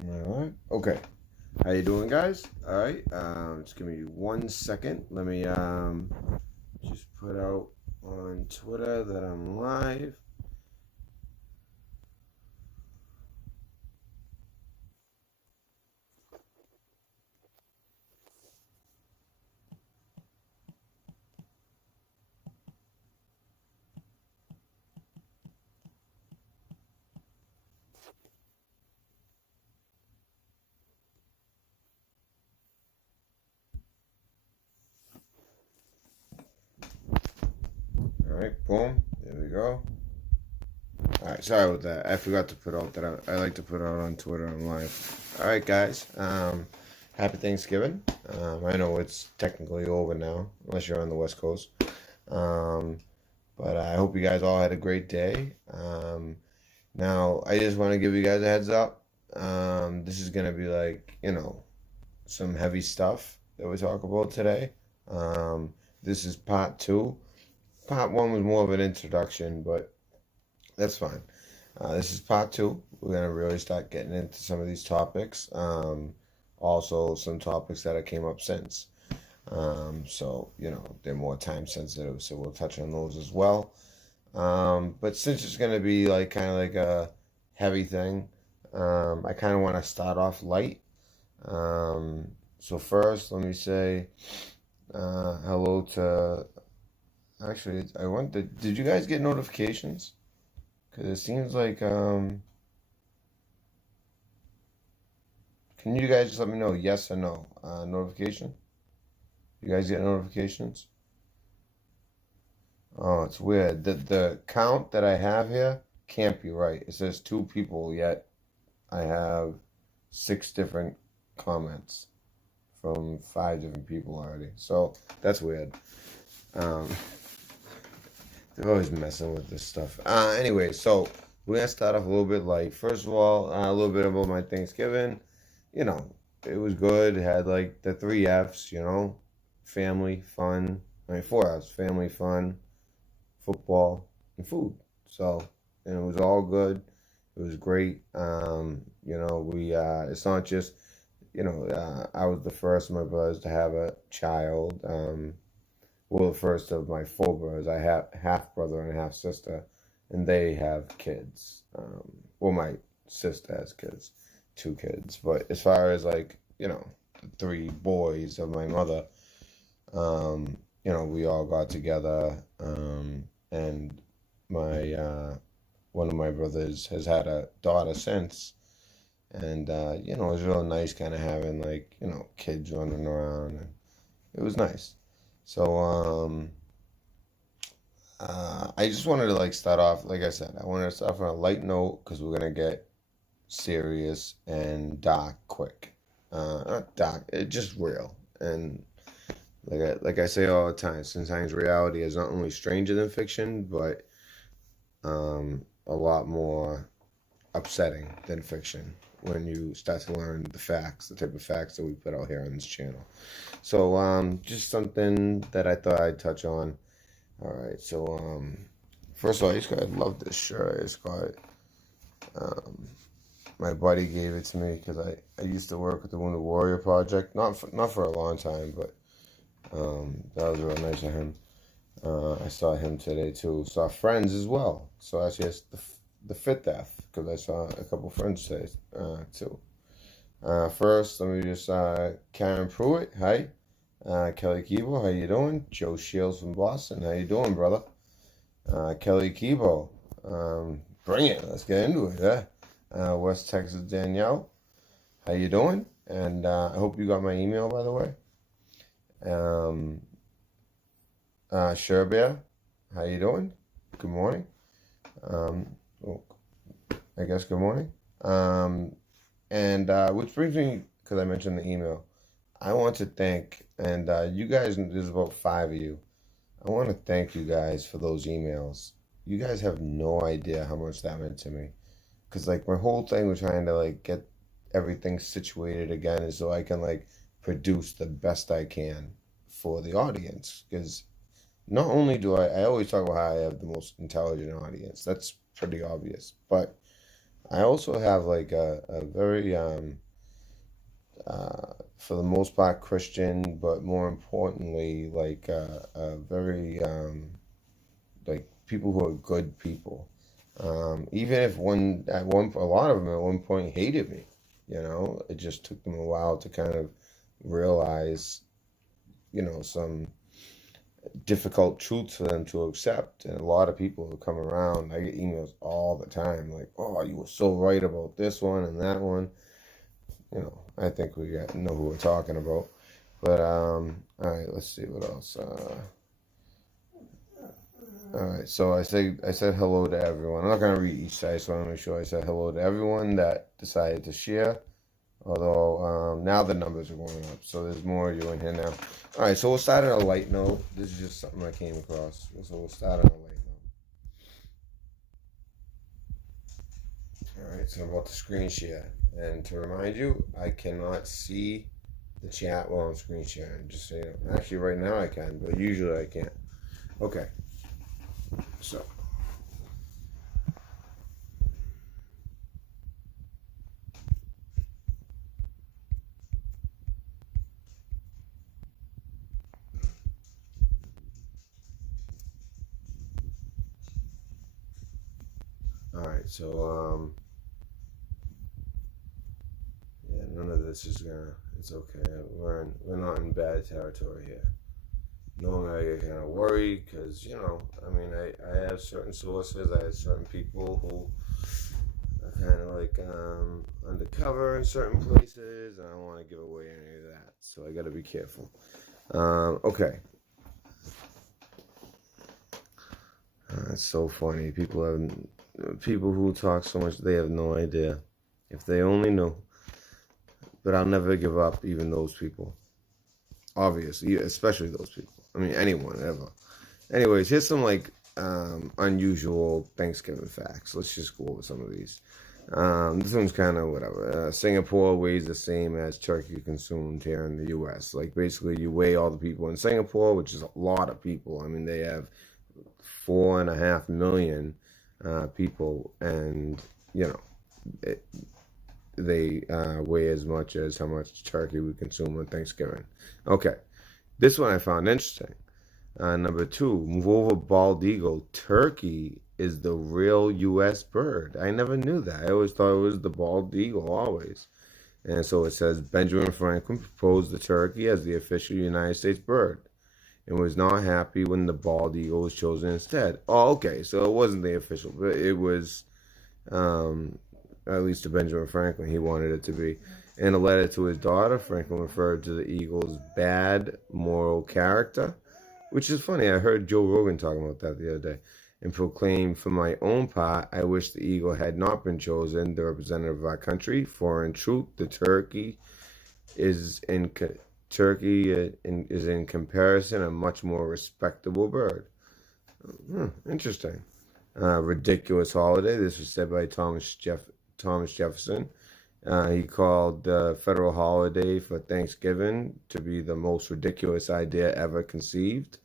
All right. Okay. How you doing, guys? All right. Just give me 1 second. Let me just put out on Twitter that I'm live. All right. Boom. There we go. All right. Sorry about that. I forgot to put out that I like to put out on Twitter I'm live. All right, guys. Happy Thanksgiving. I know it's technically over now, unless you're on the West Coast. Um, but I hope you guys all had a great day. Now, I just want to give you guys a heads up. This is going to be like, some heavy stuff that we talk about today. This is part two. Part one was more of an introduction, but that's fine. This is part two. We're going to really start getting into some of these topics. Also, some topics that have came up since. So, they're more time sensitive, so we'll touch on those as well. But since it's going to be like kind of like a heavy thing, I kind of want to start off light. So first, let me say hello to. Actually, I want to. Did you guys get notifications? Because it seems like. Can you guys just let me know yes or no? Notification? You guys get notifications? Oh, it's weird. The count that I have here can't be right. It says two people, yet I have six different comments from five different people already. So that's weird. Um, they're always messing with this stuff. Anyway, so we're gonna start off a little bit light. First of all, a little bit about my Thanksgiving. You know, it was good. It had like the three F's. Family, fun. I mean, four F's: family, fun, football, and food. So, and it was all good. It was great. We it's not just I was the first of my brothers to have a child. Well, the first of my full brothers. I have half brother and half sister, and they have kids. Well, my sister has kids, two kids. But as far as like the three boys of my mother, we all got together, and my one of my brothers has had a daughter since, and it was real nice kind of having like kids running around, and it was nice. So I just wanted to like start off, like I said, I wanted to start off on a light note because we're gonna get serious and dark quick. Not dark, it just real. And like I say all the time, sometimes reality is not only stranger than fiction, but a lot more upsetting than fiction when you start to learn the facts, the type of facts that we put out here on this channel. So just something that I thought I'd touch on. All right, so first of all, I love this shirt. It's got my buddy gave it to me because I used to work with the Wounded Warrior Project, not for a long time, but that was real nice of him. I saw him today too. Saw friends as well. So actually, it's the fifth F because I saw a couple friends today too. First, let me just Karen Pruitt, hi. Kelly Keebo, how you doing? Joe Shields from Boston, how you doing, brother? Kelly Keebo, bring it. Let's get into it. Yeah. West Texas Danielle, how you doing? And I hope you got my email, by the way. Sherbear, how you doing? Good morning. Well, I guess good morning. And which brings me, because I mentioned the email, I want to thank, and you guys, there's about five of you. I want to thank you guys for those emails. You guys have no idea how much that meant to me. Because, like, my whole thing was trying to, like, get everything situated again and so I can, like, produce the best I can for the audience. Because not only do I always talk about how I have the most intelligent audience. That's pretty obvious. But I also have like a very for the most part Christian, but more importantly, like a very like people who are good people. Even if a lot of them at one point hated me, it just took them a while to kind of realize, some difficult truths for them to accept. And a lot of people who come around, I get emails all the time like, "Oh, you were so right about this one and that one." I think know who we're talking about. But all right, let's see what else. All right, so I said hello to everyone. I'm not gonna read each side, so I want to make sure I said hello to everyone that decided to share. Although now the numbers are going up, so there's more of you in here now. All right, so we'll start on a light note. This is just something I came across, so we'll start on a light note. All right, so I'm about to screen share, and to remind you, I cannot see the chat while I'm screen sharing. Just so you know. Actually, right now I can, but usually I can't. Okay, so. All right, so yeah, none of this is gonna. It's okay. We're not in bad territory here. Normally I get kind of worried because I mean, I have certain sources. I have certain people who are kind of like undercover in certain places, and I don't want to give away any of that. So I got to be careful. Okay. It's so funny. People who talk so much, they have no idea. If they only knew. But I'll never give up, even those people. Obviously, especially those people. I mean, anyone, ever. Anyways, here's some like unusual Thanksgiving facts. Let's just go over some of these. This one's kind of whatever. Singapore weighs the same as turkey consumed here in the U.S. Like basically, you weigh all the people in Singapore, which is a lot of people. I mean, they have 4.5 million people, and they weigh as much as how much turkey we consume on Thanksgiving. Okay, this one I found interesting. Number two, move over bald eagle. Turkey is the real U.S. bird. I never knew that. I always thought it was the bald eagle, always. And so it says Benjamin Franklin proposed the turkey as the official United States bird and was not happy when the bald eagle was chosen instead. Oh, okay. So it wasn't the official, but it was, at least to Benjamin Franklin, he wanted it to be. In a letter to his daughter, Franklin referred to the eagle's bad moral character, which is funny. I heard Joe Rogan talking about that the other day, and proclaimed, "For my own part, I wish the eagle had not been chosen, the representative of our country. For in truth, the turkey is in comparison a much more respectable bird." Interesting. Ridiculous holiday. This was said by Thomas Jefferson. He called the federal holiday for Thanksgiving to be the most ridiculous idea ever conceived.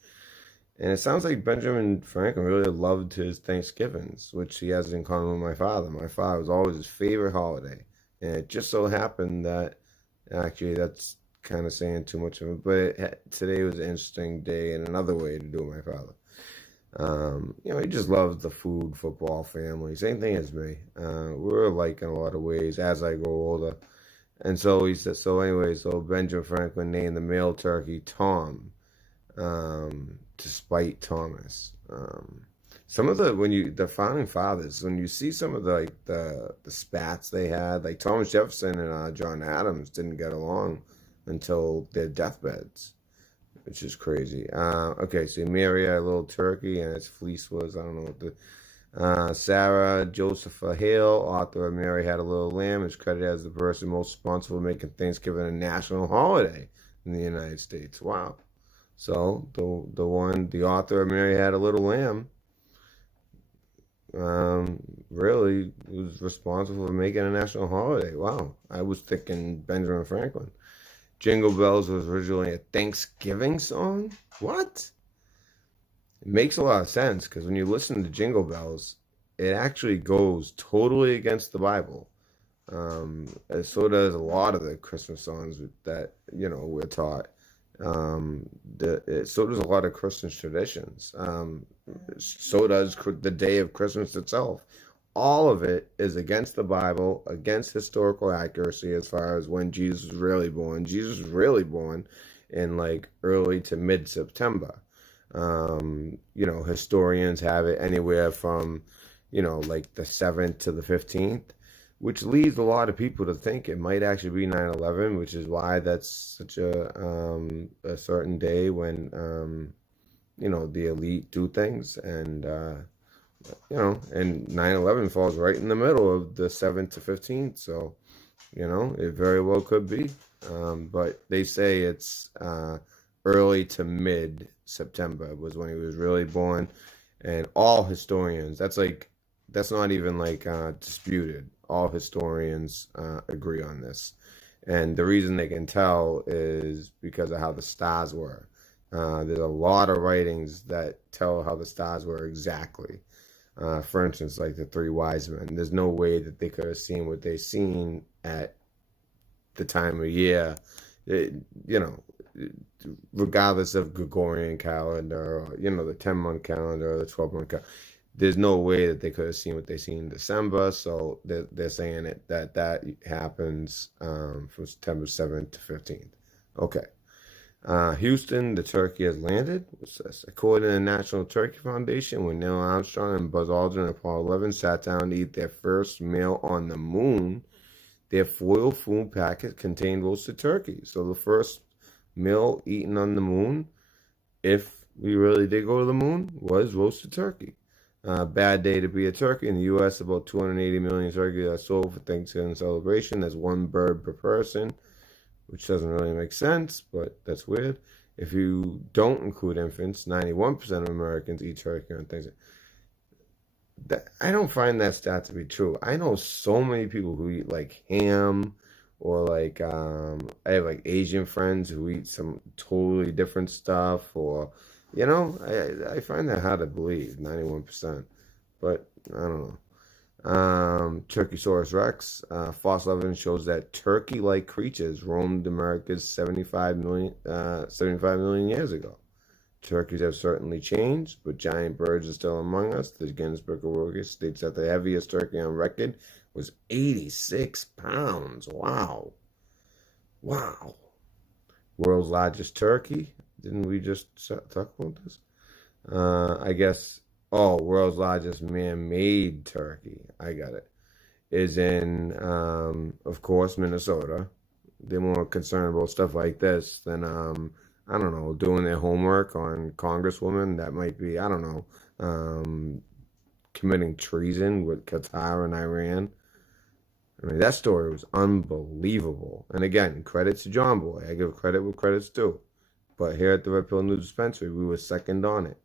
And it sounds like Benjamin Franklin really loved his Thanksgivings, which he has in common with my father. My father was always his favorite holiday. And it just so happened that, actually, that's kind of saying too much of it, but today was an interesting day in another way to do with my father. He just loves the food, football, family. Same thing as me. We're alike in a lot of ways as I grow older. And so he said, so Benjamin Franklin named the male turkey Tom, to spite Thomas. Some of the founding fathers, when you see some of the spats they had, like Thomas Jefferson and John Adams didn't get along until their deathbeds, which is crazy. Okay, so Mary had a little turkey, and its fleece was, I don't know what the... Sarah Josepha Hale, author of Mary Had a Little Lamb, is credited as the person most responsible for making Thanksgiving a national holiday in the United States. Wow. So, the author of Mary Had a Little Lamb, really was responsible for making a national holiday. Wow. I was thinking Benjamin Franklin. Jingle Bells was originally a Thanksgiving song? What? It makes a lot of sense, because when you listen to Jingle Bells, it actually goes totally against the Bible. And so does a lot of the Christmas songs that we're taught. So does a lot of Christian traditions. So does the day of Christmas itself. All of it is against the Bible, against historical accuracy as far as when Jesus was really born. Jesus was really born in like early to mid September. Historians have it anywhere from, like the 7th to the 15th, which leads a lot of people to think it might actually be 9/11, which is why that's such a certain day when, the elite do things. And 9/11 falls right in the middle of the 7th to 15th. So, it very well could be. But they say it's early to mid September was when he was really born. And all historians, that's not even like disputed. All historians agree on this. And the reason they can tell is because of how the stars were. There's a lot of writings that tell how the stars were exactly. For instance, like the three wise men. There's no way that they could have seen what they seen at the time of year, it, regardless of Gregorian calendar or, the 10-month calendar or the 12-month calendar. There's no way that they could have seen what they seen in December. So they're saying that happens from September 7th to 15th. Okay. Houston, the turkey has landed. What's this? According to the National Turkey Foundation, when Neil Armstrong and Buzz Aldrin and Apollo 11 sat down to eat their first meal on the moon, their foil food packet contained roasted turkey. So the first meal eaten on the moon, if we really did go to the moon, was roasted turkey. Bad day to be a turkey. In the U.S., about 280 million turkeys are sold for Thanksgiving celebration. That's one bird per person, which doesn't really make sense, but that's weird. If you don't include infants, 91% of Americans eat turkey on Thanksgiving. I don't find that stat to be true. I know so many people who eat like ham or like I have like Asian friends who eat some totally different stuff or I find that hard to believe, 91%. But I don't know. Turkeysaurus rex, fossil evidence shows that turkey-like creatures roamed America's 75 million years ago. Turkeys have certainly changed, but giant birds are still among us. The Guinness Book of World Records states that the heaviest turkey on record was 86 pounds. Wow. Wow. World's largest turkey. Didn't we just talk about this? I guess, world's largest man-made turkey. I got it. Is in, of course, Minnesota. They're more concerned about stuff like this than, I don't know, doing their homework on Congresswomen. That might be, I don't know, committing treason with Qatar and Iran. I mean, that story was unbelievable. And again, credit to John Boy. I give credit where credit's due. But here at the Red Pill News Dispensary, we were second on it.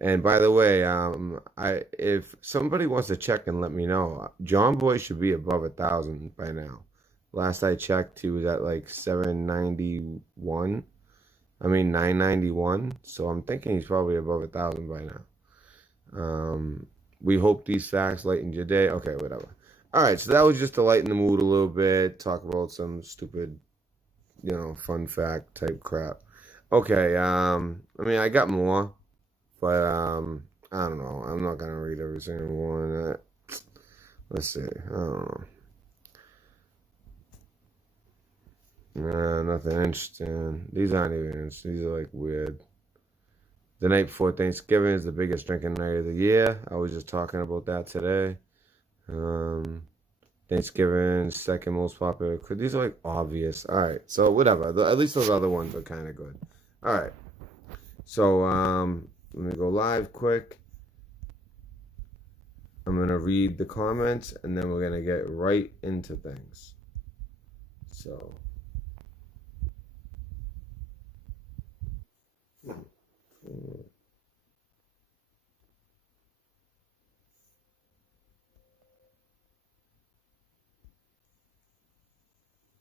And by the way, if somebody wants to check and let me know, John Boy should be above 1,000 by now. Last I checked, he was at like 791. 991. So I'm thinking he's probably above 1,000 by now. We hope these facts lightened your day. Okay, whatever. All right, so that was just to lighten the mood a little bit, talk about some stupid, fun fact type crap. Okay, I got more, but I don't know. I'm not gonna read every single one. Let's see. I don't know. Nah, nothing interesting. These aren't even interesting. These are like weird. The night before Thanksgiving is the biggest drinking night of the year. I was just talking about that today. Thanksgiving, second most popular. These are like obvious. All right, so whatever. At least those other ones are kind of good. All right, so let me go live quick. I'm gonna read the comments and then we're gonna get right into things. So.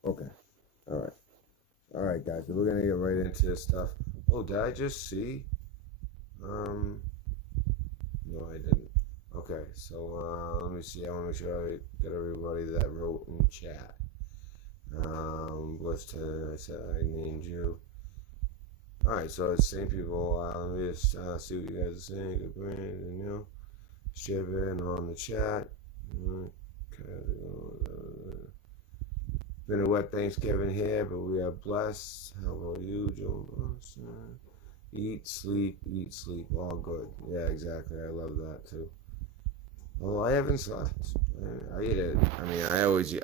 Okay. All right. All right, guys. So we're gonna get right into this stuff. Oh, did I just see? No, I didn't. Okay, so let me see. I want to make sure I get everybody that wrote in chat. What's to I said I named you. All right, so it's same people. Let me just see what you guys are saying. Good brand, you know, Shivan on the chat. Okay. Been a wet Thanksgiving here, but we are blessed. How about you, Joe? Eat, sleep, all good. Yeah, exactly. I love that too. Well, I haven't slept. I eat it. I mean,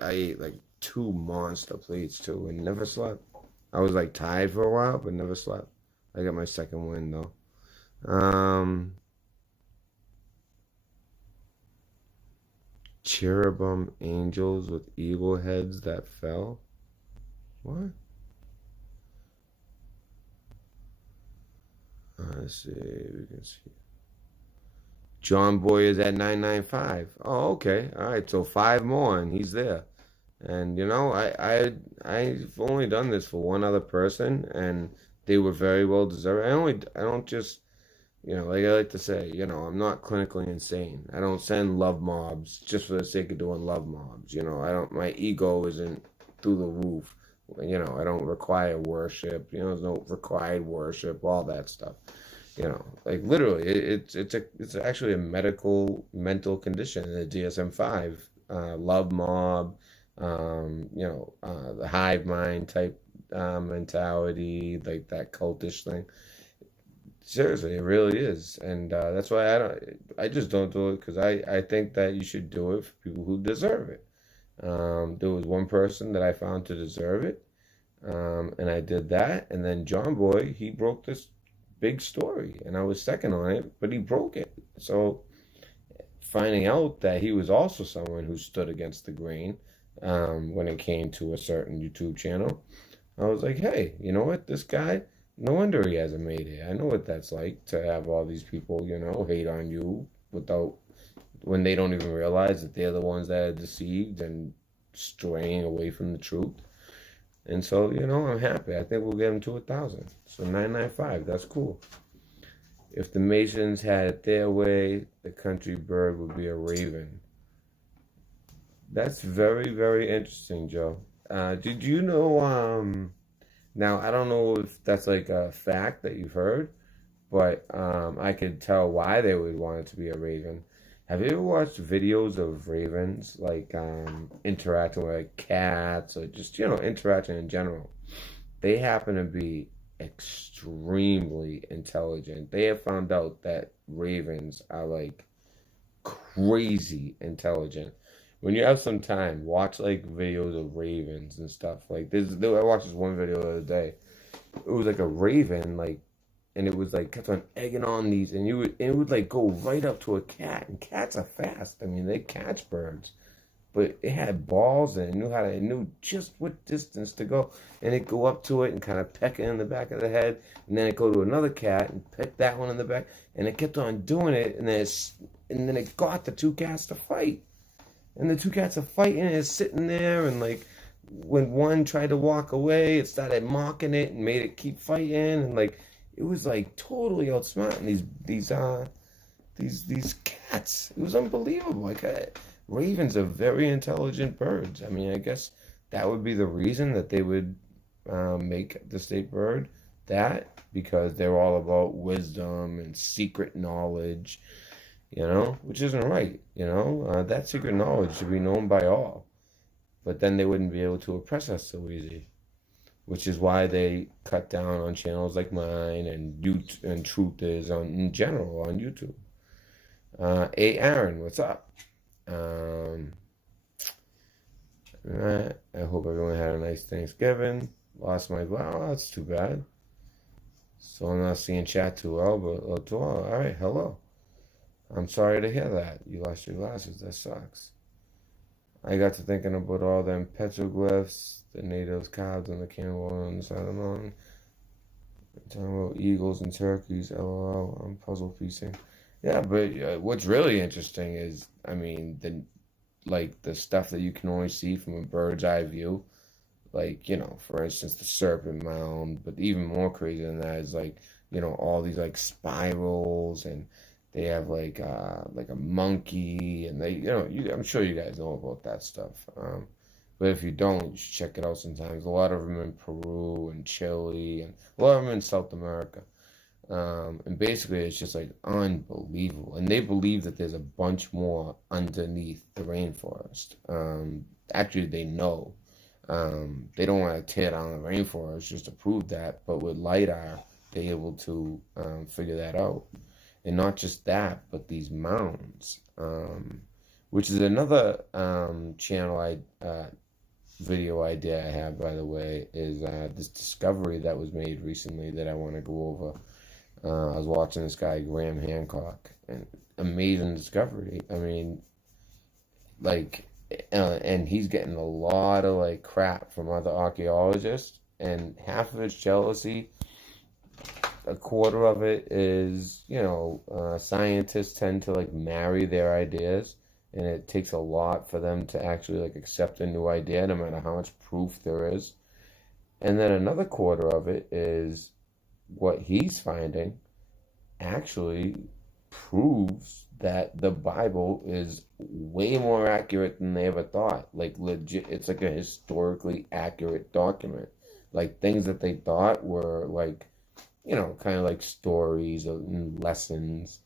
I ate like two monster plates too, and never slept. I was like tired for a while, but never slept. I got my second win though. Um, Cherubim angels with eagle heads that fell. What? Let's see. We can see. John Boy is at 995. Oh, okay. All right. So five more, and he's there. And you know, I've only done this for one other person, and they were very well deserved. I don't just, you know, like I like to say, you know, I'm not clinically insane. I don't send love mobs just for the sake of doing love mobs. You know, I don't. My ego isn't through the roof. You know, I don't require worship. You know, there's no required worship. All that stuff. You know, like literally, it's actually a medical mental condition in the DSM-5. Love mob, you know, the hive mind type mentality, like that cultish thing. Seriously, it really is, and that's why I just don't do it because I think that you should do it for people who deserve it. There was one person that I found to deserve it, and I did that, and then John Boy, he broke this big story, and I was second on it, but he broke it. So finding out that he was also someone who stood against the grain when it came to a certain YouTube channel, I was like, hey, you know what? This guy, no wonder he hasn't made it. I know what that's like to have all these people, you know, hate on you without when they don't even realize that they're the ones that are deceived and straying away from the truth. And so, you know, I'm happy. I think we'll get him to 1,000. So 995, that's cool. If the Masons had it their way, the country bird would be a raven. That's very, very interesting, Joe. Did you know, now I don't know if that's like a fact that you've heard, but I could tell why they would want it to be a raven. Have you ever watched videos of ravens like interacting with like cats or just you know interacting in general? They happen to be extremely intelligent. They have found out that ravens are like crazy intelligent. When you have some time, watch like videos of ravens and stuff. Like I watched this one video the other day. It was like a raven, like and it was like kept on egging on these, and it would like go right up to a cat, and cats are fast. I mean, they catch birds, but it had balls and it knew just what distance to go, and it go up to it and kind of peck it in the back of the head, and then it go to another cat and peck that one in the back, and it kept on doing it, and then it got the two cats to fight, and the two cats are fighting, and it's sitting there, and like when one tried to walk away, it started mocking it and made it keep fighting, and like it was like totally outsmarting these cats. It was unbelievable. Like ravens are very intelligent birds. I mean, I guess that would be the reason that they would make the state bird that because they're all about wisdom and secret knowledge, you know, which isn't right. You know, that secret knowledge should be known by all. But then they wouldn't be able to oppress us so easy, which is why they cut down on channels like mine and Truth is on in general on YouTube. Hey Aaron, what's up? Um, right. I hope everyone had a nice Thanksgiving. Lost my wow, that's too bad. So I'm not seeing chat too well, but all right, hello. I'm sorry to hear that. You lost your glasses. That sucks. I got to thinking about all them petroglyphs, the natives carved on the cannibal on the side of the mountain. Talking about eagles and turkeys, lol. I'm puzzle piecing. Yeah, but what's really interesting is, I mean, the stuff that you can only see from a bird's eye view. Like, you know, for instance, the serpent mound. But even more crazy than that is like, you know, all these like spirals and They have like a monkey, and I'm sure you guys know about that stuff. But if you don't, you should check it out sometimes. A lot of them in Peru and Chile, and a lot of them in South America. And basically, it's just like unbelievable. And they believe that there's a bunch more underneath the rainforest. Actually, they know. They don't want to tear down the rainforest just to prove that, but with LiDAR, they're able to figure that out. And not just that, but these mounds, which is another video idea I have, by the way, is this discovery that was made recently that I want to go over. I was watching this guy, Graham Hancock, and amazing discovery. I mean, like, and he's getting a lot of like crap from other archaeologists, and half of it's jealousy. A quarter of it is, scientists tend to like marry their ideas, and it takes a lot for them to actually like accept a new idea, no matter how much proof there is. And then another quarter of it is what he's finding actually proves that the Bible is way more accurate than they ever thought. Like legit, it's like a historically accurate document. Like things that they thought were like, kind of like stories and lessons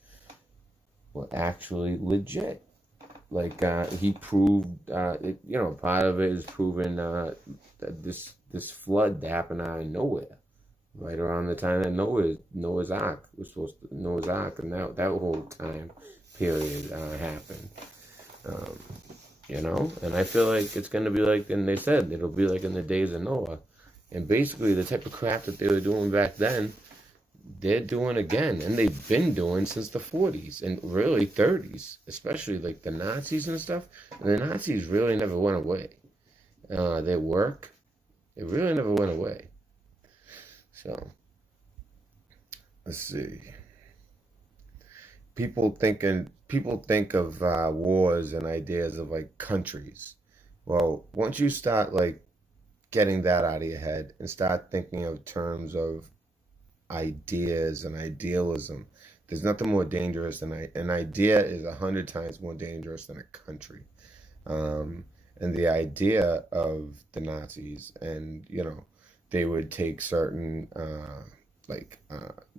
were actually legit. Like he proved, part of it is proven that this flood happened out of nowhere, right around the time that Noah's Ark was supposed to Noah's Ark, and that whole time period happened. Um, and I feel like it's gonna be like, and they said it'll be like in the days of Noah, and basically the type of crap that they were doing back then, they're doing again, and they've been doing since the 40s and really 30s, especially like the Nazis and stuff. And the Nazis really never went away. Their work, it really never went away. So, let's see. People think of wars and ideas of like countries. Well, once you start like getting that out of your head and start thinking of terms of ideas and idealism, there's nothing more dangerous than an idea is 100 times more dangerous than a country. And the idea of the Nazis, and they would take certain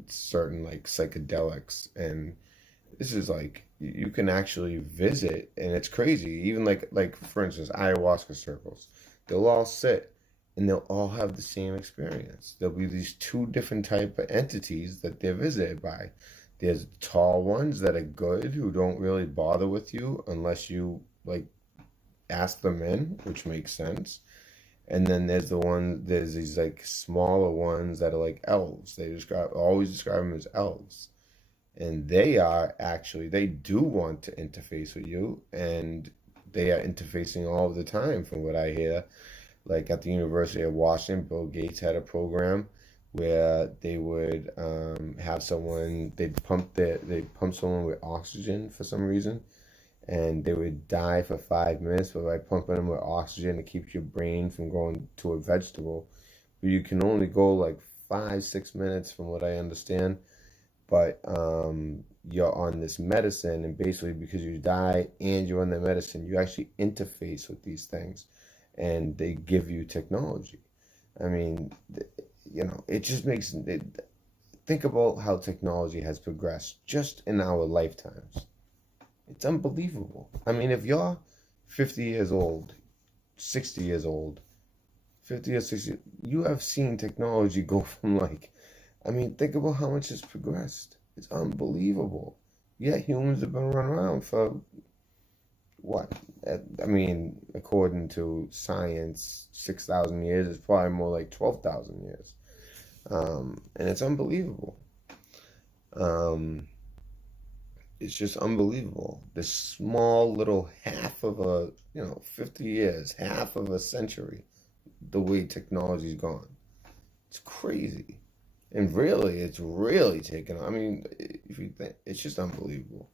psychedelics, and this is like you can actually visit, and it's crazy. Even like for instance, ayahuasca circles, they'll all sit and they'll all have the same experience. There'll be these two different type of entities that they're visited by. There's tall ones that are good, who don't really bother with you unless you like ask them in, which makes sense. And then there's these like smaller ones that are like elves. They always describe them as elves. And they do want to interface with you, and they are interfacing all the time from what I hear. Like at the University of Washington, Bill Gates had a program where they would have someone, they'd pump someone with oxygen for some reason, and they would die for 5 minutes, but by pumping them with oxygen, it keeps your brain from going to a vegetable. But you can only go like 5-6 minutes from what I understand. But you're on this medicine, and basically because you die and you're on the medicine, you actually interface with these things, and they give you technology. I mean, it just makes it, think about how technology has progressed just in our lifetimes. It's unbelievable. I mean, if you're 50 years old, 60 years old, 50 or 60, you have seen technology go from think about how much it's progressed. It's unbelievable. Yeah, humans have been running around for what? I mean, according to science, 6,000 years. It's probably more like 12,000 years. And it's unbelievable. It's just unbelievable. This small little half of 50 years, half of a century, the way technology's gone. It's crazy. And really, it's really taken. I mean, if you think, it's just unbelievable.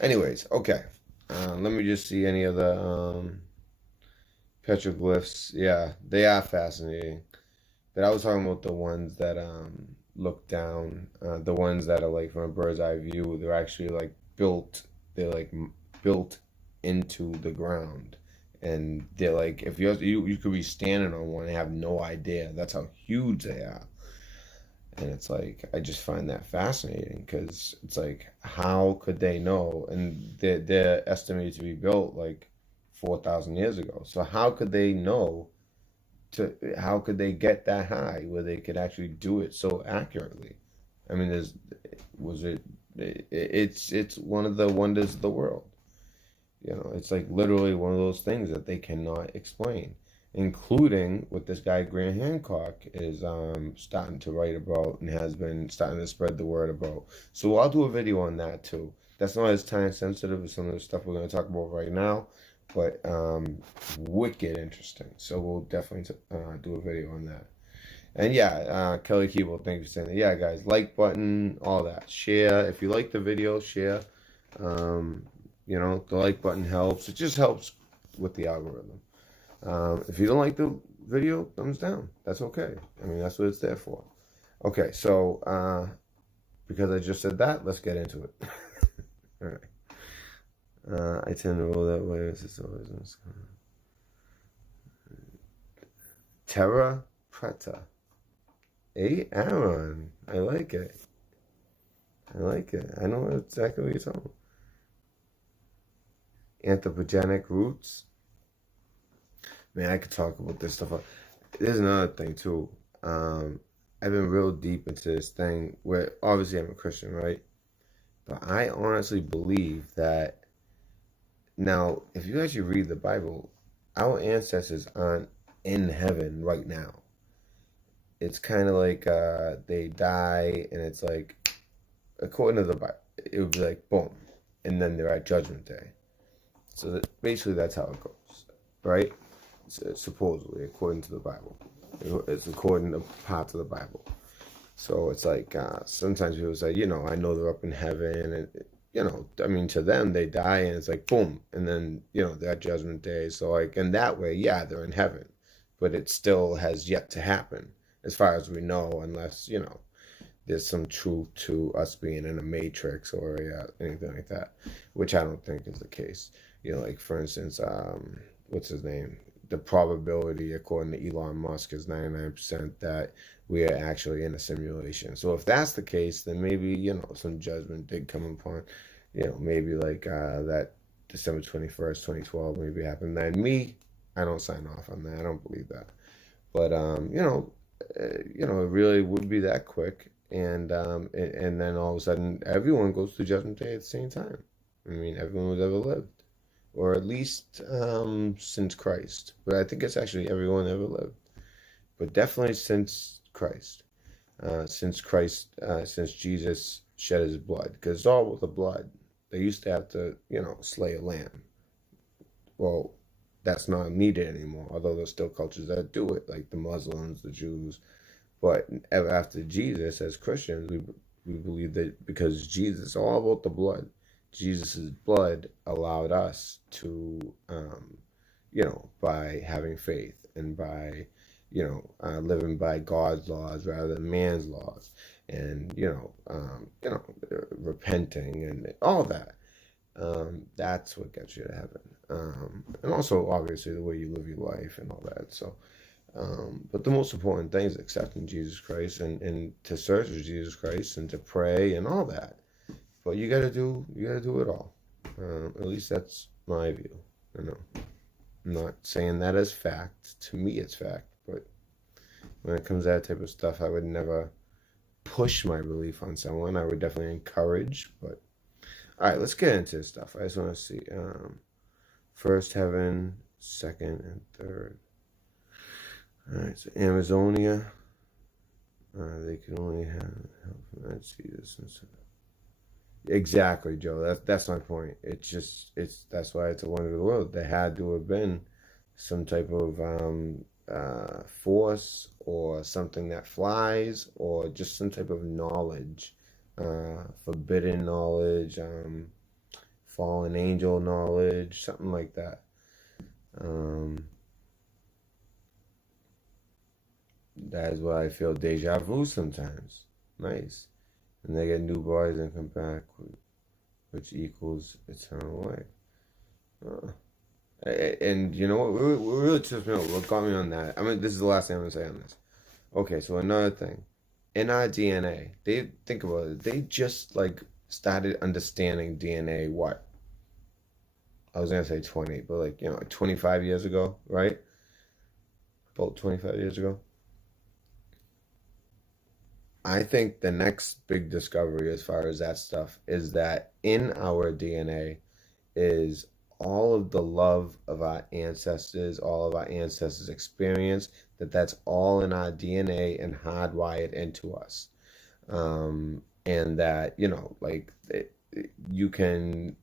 Anyways, okay. Let me just see any of the petroglyphs. Yeah, they are fascinating. But I was talking about the ones that look down. The ones that are like from a bird's eye view, they're actually like built. They're like built into the ground, and they're like if you could be standing on one and have no idea. That's how huge they are. And it's like I just find that fascinating because it's like how could they know? And they're estimated to be built like 4,000 years ago. So how could they know how could they get that high where they could actually do it so accurately? I mean, was it it's one of the wonders of the world. It's like literally one of those things that they cannot explain, including what this guy Grant Hancock is starting to write about and has been starting to spread the word about. So I'll do a video on that too. That's not as time sensitive as some of the stuff we're going to talk about right now, but wicked interesting. So we'll definitely do a video on that. And yeah, Kelly Keeble, thank you for saying that. Yeah, guys, like button, all that. Share. If you like the video, share. The like button helps. It just helps with the algorithm. If you don't like the video, thumbs down. That's okay. I mean, that's what it's there for. Okay, so because I just said that, let's get into it. All right. I tend to roll that way. It's always Terra Preta. Hey, Aaron. I like it. I like it. I know exactly what you're talking about. Anthropogenic roots. Man, I could talk about this stuff. There's another thing too. I've been real deep into this thing where obviously I'm a Christian, right? But I honestly believe that now, if you actually read the Bible, our ancestors aren't in heaven right now. It's kind of like they die, and it's like, according to the Bible, it would be like boom, and then they're at Judgment Day. So basically, that's how it goes, right? Supposedly, according to the Bible. It's according to parts of the Bible. So it's like sometimes people say, I know they're up in heaven, and I mean, to them they die, and it's like boom, and then they're at Judgment Day. So like in that way, yeah, they're in heaven, but it still has yet to happen, as far as we know, unless there's some truth to us being in a matrix or anything like that, which I don't think is the case. Like for instance, what's his name? The probability, according to Elon Musk, is 99% that we are actually in a simulation. So if that's the case, then maybe, some judgment did come upon, maybe like that December 21st, 2012 maybe happened. Then I don't sign off on that. I don't believe that. But, it really would be that quick. And then all of a sudden, everyone goes to Judgment Day at the same time. I mean, everyone who's ever lived. Or at least since Christ. But I think it's actually everyone ever lived. But definitely since Christ. Since Jesus shed his blood. Because it's all with the blood. They used to have to, slay a lamb. Well, that's not needed anymore. Although there's still cultures that do it, like the Muslims, the Jews. But after Jesus, as Christians, we believe that because Jesus is all about the blood. Jesus' blood allowed us to, by having faith and by, living by God's laws rather than man's laws, and repenting and all that. That's what gets you to heaven, and also obviously the way you live your life and all that. So, but the most important thing is accepting Jesus Christ and to search for Jesus Christ and to pray and all that. But you gotta do it all. At least that's my view. I'm not saying that as fact. To me, it's fact. But when it comes to that type of stuff, I would never push my belief on someone. I would definitely encourage. But all right, let's get into this stuff. I just want to see first heaven, second, and third. All right, so Amazonia. They can only have help from that Jesus and stuff. Exactly, Joe. That's my point. That's why it's a wonder of the world. There had to have been some type of force or something that flies or just some type of knowledge, forbidden knowledge, fallen angel knowledge, something like that. That is why I feel deja vu sometimes. Nice. And they get new bodies and come back, which equals eternal life. And you know what? We're really just what got me on that. I mean, this is the last thing I'm gonna say on this. Okay, so another thing, in our DNA, they think about it. They just like started understanding DNA. What? I was gonna say 20, but like 25 years ago, right? About 25 years ago. I think the next big discovery as far as that stuff is that in our DNA is all of the love of our ancestors, all of our ancestors' experience, that's all in our DNA and hardwired into us. And that, like you can,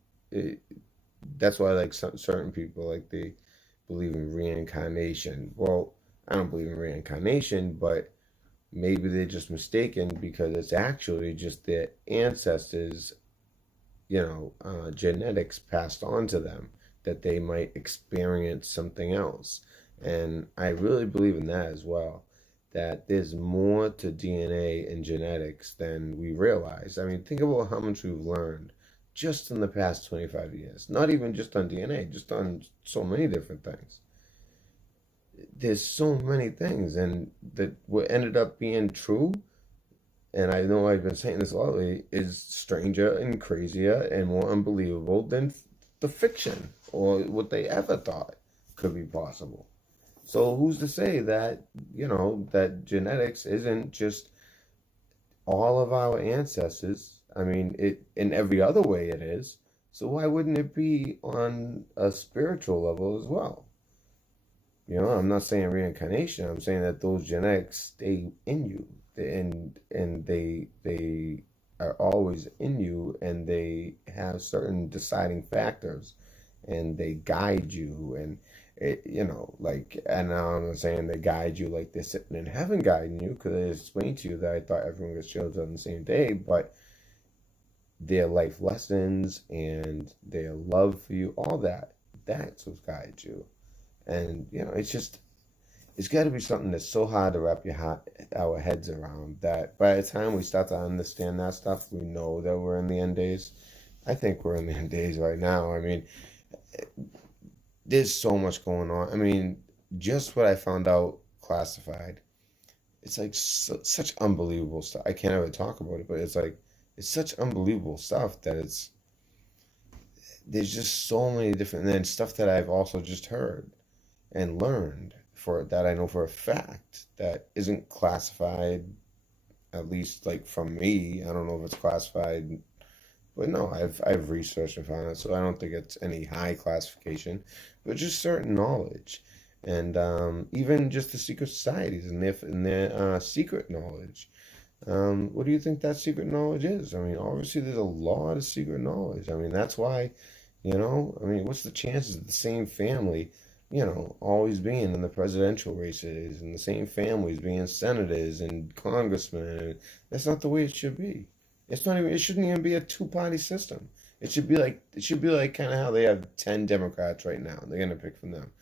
that's why like certain people, like they believe in reincarnation. Well, I don't believe in reincarnation, but maybe they're just mistaken because it's actually just their ancestors, genetics passed on to them that they might experience something else. And I really believe in that as well, that there's more to DNA and genetics than we realize. I mean, think about how much we've learned just in the past 25 years. Not even just on DNA, just on so many different things. There's so many things, and that what ended up being true, and I know I've been saying this lately, is stranger and crazier and more unbelievable than the fiction or what they ever thought could be possible. So who's to say that, that genetics isn't just all of our ancestors? I mean, it in every other way it is. So why wouldn't it be on a spiritual level as well? I'm not saying reincarnation. I'm saying that those genetics stay in you, and they are always in you, and they have certain deciding factors, and they guide you, and like, and I'm not saying they guide you like they're sitting in heaven guiding you, because I explained to you that I thought everyone gets chosen on the same day, but their life lessons and their love for you, all that's what guides you. And it's got to be something that's so hard to wrap our heads around that by the time we start to understand that stuff, we know that we're in the end days. I think we're in the end days right now. I mean, there's so much going on. I mean, just what I found out classified, it's like such unbelievable stuff. I can't ever talk about it, but it's like it's such unbelievable stuff that there's just so many different, and then stuff that I've also just heard and learned for that I know for a fact that isn't classified, at least like from me. I don't know if it's classified, but no, I've researched and found it, so I don't think it's any high classification, but just certain knowledge, and even just the secret societies and their secret knowledge. What do you think that secret knowledge is? I mean, obviously there's a lot of secret knowledge. I mean, that's why, I mean, what's the chances of the same family always being in the presidential races and the same families being senators and congressmen? And that's not the way it should be. It shouldn't even be a two-party system. It should be like kind of how they have 10 Democrats right now. They're going to pick from them.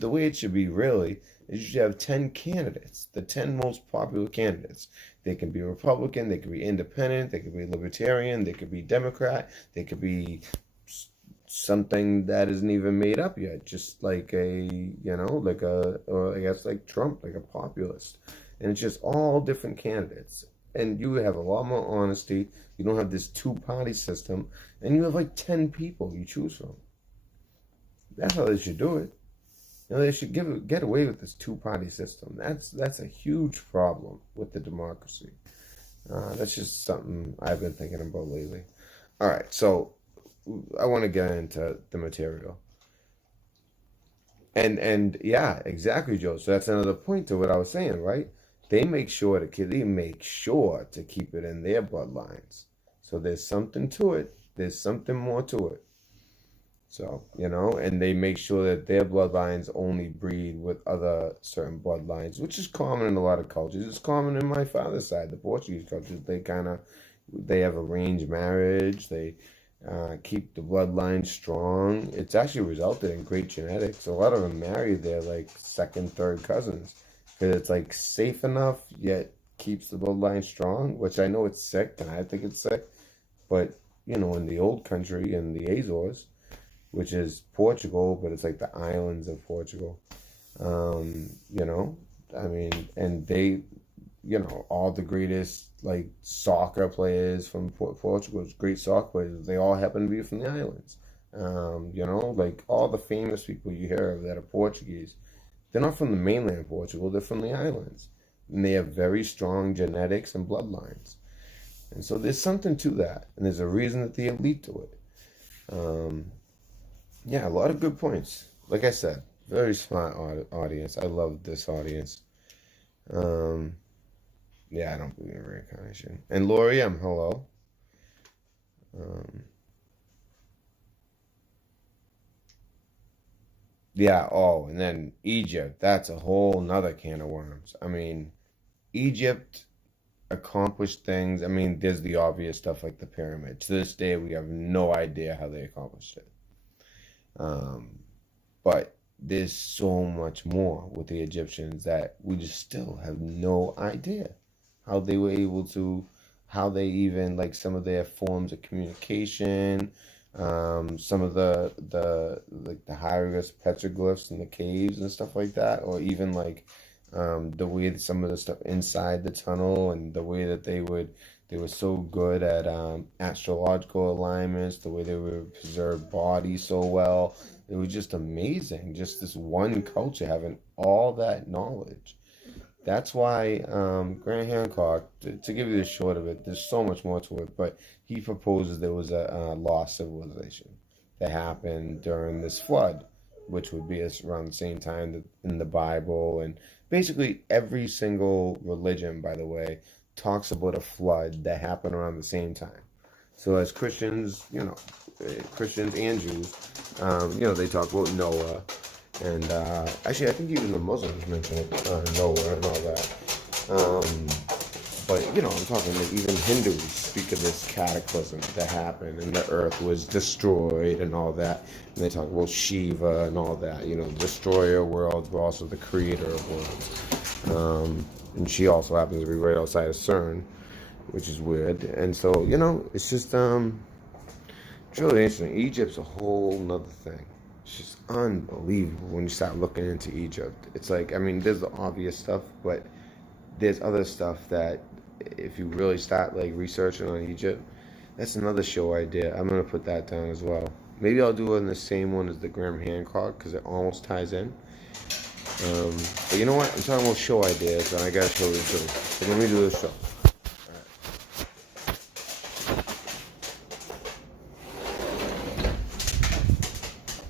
The way it should be really is you should have 10 candidates, the 10 most popular candidates. They can be Republican, they can be independent, they could be Libertarian, they could be Democrat, they could be something that isn't even made up yet, just like or I guess like Trump, like a populist. And it's just all different candidates. And you have a lot more honesty. You don't have this two-party system. And you have like 10 people you choose from. That's how they should do it. They should get away with this two-party system. That's a huge problem with the democracy. That's just something I've been thinking about lately. All right, so I want to get into the material. And yeah, exactly, Joe. So that's another point to what I was saying, right? They make sure to keep it in their bloodlines. So there's something to it. There's something more to it. So, and they make sure that their bloodlines only breed with other certain bloodlines, which is common in a lot of cultures. It's common in my father's side, the Portuguese cultures. They have arranged marriage. They keep the bloodline strong. It's actually resulted in great genetics. A lot of them marry their like second, third cousins because it's like safe enough yet keeps the bloodline strong, which I know it's sick, and I think it's sick, but in the old country, in the Azores, which is Portugal, but it's like the islands of Portugal. You know, I mean, and they, all the greatest like soccer players from Portugal, great soccer players, they all happen to be from the islands. Like all the famous people you hear of that are Portuguese, they're not from the mainland Portugal, they're from the islands. And they have very strong genetics and bloodlines. And so there's something to that. And there's a reason that the elite do it. Yeah, a lot of good points. Like I said, very smart audience. I love this audience. Yeah, I don't believe in reincarnation. And Lori M, hello. Yeah, oh, and then Egypt. That's a whole nother can of worms. I mean, Egypt accomplished things. I mean, there's the obvious stuff like the pyramid. To this day, we have no idea how they accomplished it. Um, but there's so much more with the Egyptians that we just still have no idea how they were able to, how they even like some of their forms of communication, some of the like the hieroglyphs, petroglyphs in the caves and stuff like that, or even like the way that some of the stuff inside the tunnel and the way that they were so good at astrological alignments, the way they would preserve bodies so well. It was just amazing. Just this one culture having all that knowledge. That's why Grant Hancock, to give you the short of it, there's so much more to it, but he proposes there was a lost civilization that happened during this flood, which would be around the same time that in the Bible. And basically every single religion, by the way, talks about a flood that happened around the same time. So as Christians, Christians and Jews, they talk about Noah. And actually, I think even the Muslims mention Noah and all that. But, I'm talking like even Hindus speak of this cataclysm that happened and the earth was destroyed and all that. And they talk about Shiva and all that, destroyer of worlds, but also the creator of worlds. And she also happens to be right outside of CERN, which is weird. And so, it's just, it's really interesting. Egypt's a whole nother thing. It's just unbelievable when you start looking into Egypt. It's like, I mean, there's the obvious stuff, but there's other stuff that if you really start like researching on Egypt, that's another show idea. I'm gonna put that down as well. Maybe I'll do it in the same one as the Graham Hancock because it almost ties in. But you know what? I'm talking about show ideas, and I gotta show you too. So let me do this show.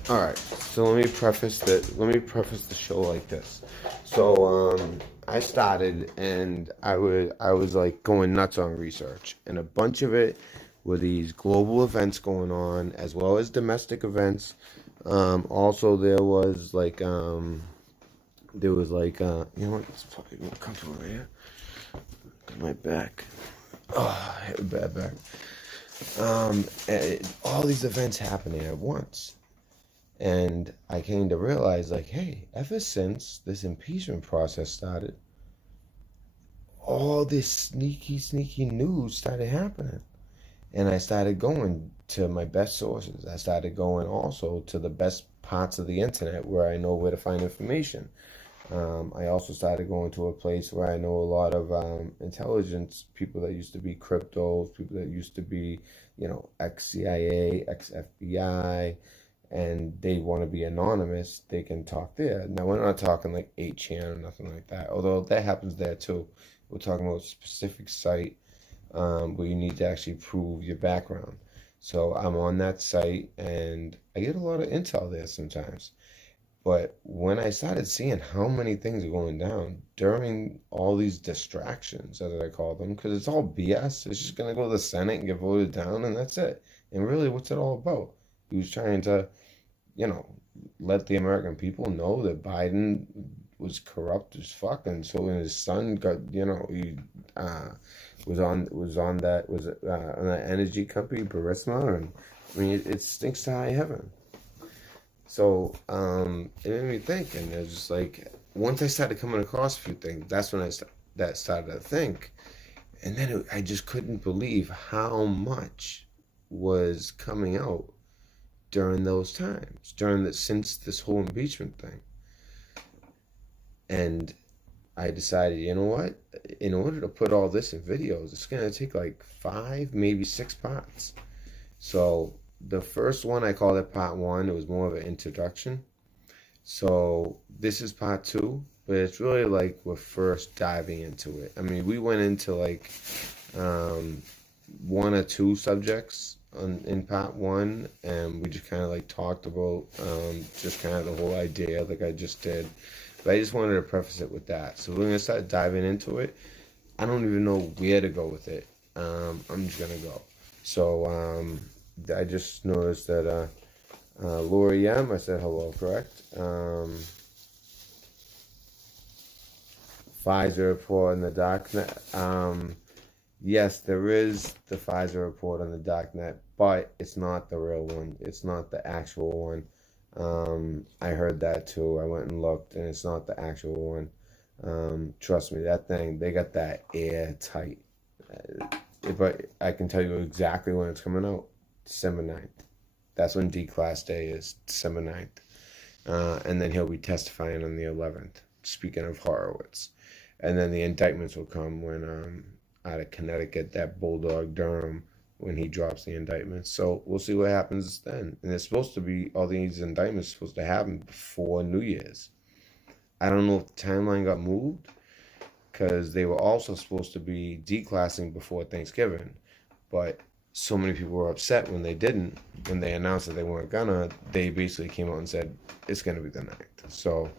All right. So let me preface the show like this. So I started and I was like going nuts on research, and a bunch of it were these global events going on as well as domestic events. Also there was like you know what? It's probably more comfortable right here. Got my back. Oh, I have a bad back. All these events happening at once. And I came to realize, like, hey, ever since this impeachment process started, all this sneaky news started happening. And I started going to my best sources. I started going also to the best parts of the internet where I know where to find information. I also started going to a place where I know a lot of intelligence people that used to be cryptos, people that used to be, ex-CIA, ex-FBI, and they want to be anonymous, they can talk there. Now, we're not talking like 8chan or nothing like that, although that happens there too. We're talking about a specific site where you need to actually prove your background. So I'm on that site, and I get a lot of intel there sometimes. But when I started seeing how many things are going down during all these distractions, as I call them, because it's all BS, it's just going to go to the Senate and get voted down, and that's it. And really, what's it all about? He was trying to, let the American people know that Biden was corrupt as fuck, and so when his son got, he was on that energy company, Burisma, and I mean, it stinks to high heaven. So it made me think, and it's just like once I started coming across a few things, that's when I that started to think. And then I just couldn't believe how much was coming out during those times, since this whole impeachment thing. And I decided, you know what? In order to put all this in videos, it's gonna take like 5, maybe 6 parts. So the first one, I called it part 1. It was more of an introduction. So this is part 2, but it's really like we're first diving into it. I mean, we went into like 1 or 2 subjects in part 1, and we just kind of like talked about just kind of the whole idea, like I just did. But I just wanted to preface it with that. So we're gonna start diving into it. I don't even know where to go with it. I'm just gonna go. So I just noticed that Lori M. I said hello, correct? Pfizer report in the darknet. Yes, there is the Pfizer report on the darknet, but it's not the real one. It's not the actual one. I heard that too. I went and looked, and it's not the actual one. Trust me, that thing, they got that airtight. But I can tell you exactly when it's coming out. December 9th. That's when D-Class Day is, December 9th. And then he'll be testifying on the 11th, speaking of Horowitz. And then the indictments will come when, out of Connecticut, that Bulldog Durham, when he drops the indictments. So we'll see what happens then. And it's supposed to be, all these indictments are supposed to happen before New Year's. I don't know if the timeline got moved, because they were also supposed to be declassing before Thanksgiving. But so many people were upset when they didn't. When they announced that they weren't gonna, they basically came out and said, it's gonna be the 9th. So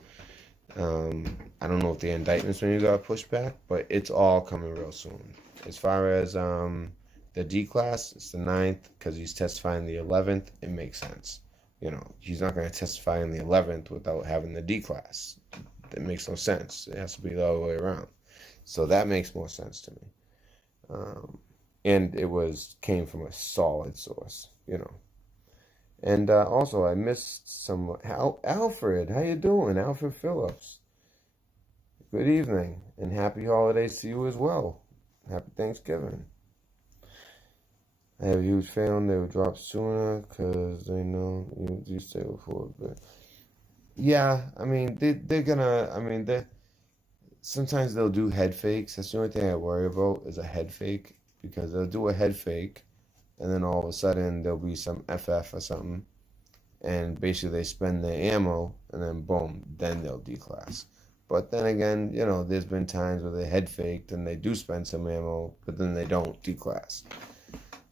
I don't know if the indictments maybe got pushed back, but it's all coming real soon. As far as the D class, it's the 9th, because he's testifying the 11th. It makes sense. You know, he's not going to testify in the 11th without having the D class. That makes no sense. It has to be the other way around. So that makes more sense to me. And it came from a solid source, you know. And also, I missed some. Alfred, how you doing? Alfred Phillips. Good evening, and happy holidays to you as well. Happy Thanksgiving. I have a huge fan. They will drop sooner because they know you stay before. But yeah, I mean, they're gonna. I mean, sometimes they'll do head fakes. That's the only thing I worry about is a head fake, because they'll do a head fake, and then all of a sudden there'll be some FF or something, and basically they spend their ammo, and then boom, then they'll declass. But then again, you know, there's been times where they head faked and they do spend some ammo, but then they don't declass.